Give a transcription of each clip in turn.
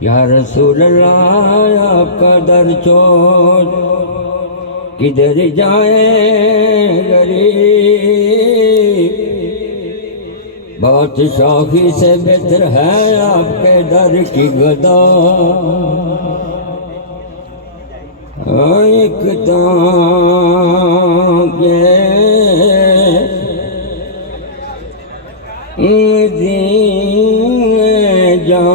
या रसूल अल्लाह आपका दर छोड़ किधर जाए गरीब। बादशाही से बेहतर है आपके दर की गदा। एक जा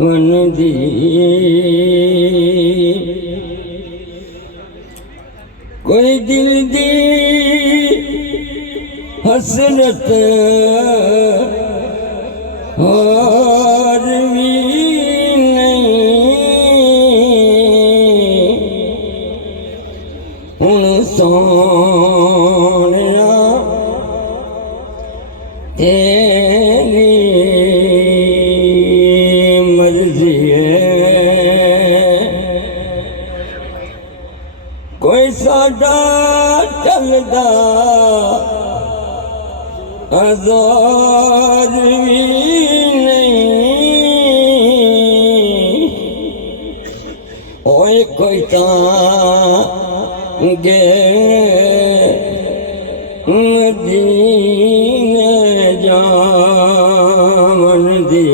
मन दी कोई दिल दी हसरत और भी नहीं। हुण सोनिया तेरी मर्जी है। कोई साडा चलदा हजार भी नहीं। ओए कोई गे मदीने जावन दी।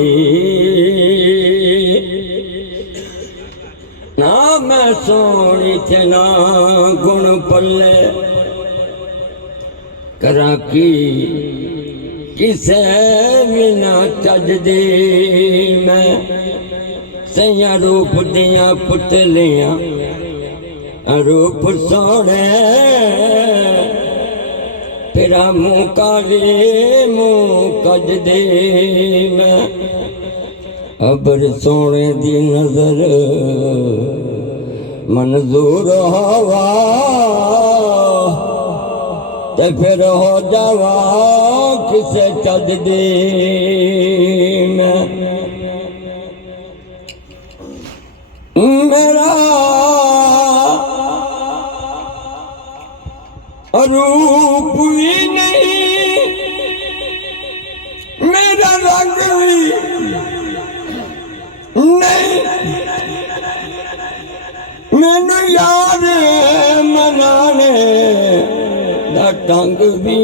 ना मैं सोनी थे ना गुण पल्ले करा की किसे भी ना चजदी। मैं सैया रूप दिया पुतलियां रूप सोने फिरा मुँह काले मुँह कजदे। मैं अबर सोने दी नजर मंजूर हवा ते फिर हो जावा किसे चज दे। मेरा रूप भी नहीं मेरा रंग भी नहीं। मैनू यार मनाने दा ढंग भी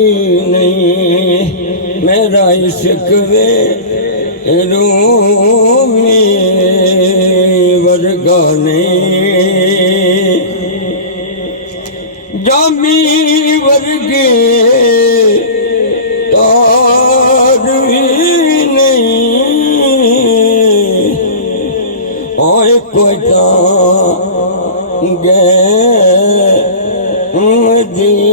नहीं। मेरा इश्क वे रूमी वर्गा नहीं। जामी वर्गे तार भी नहीं। और कोई गे मदीने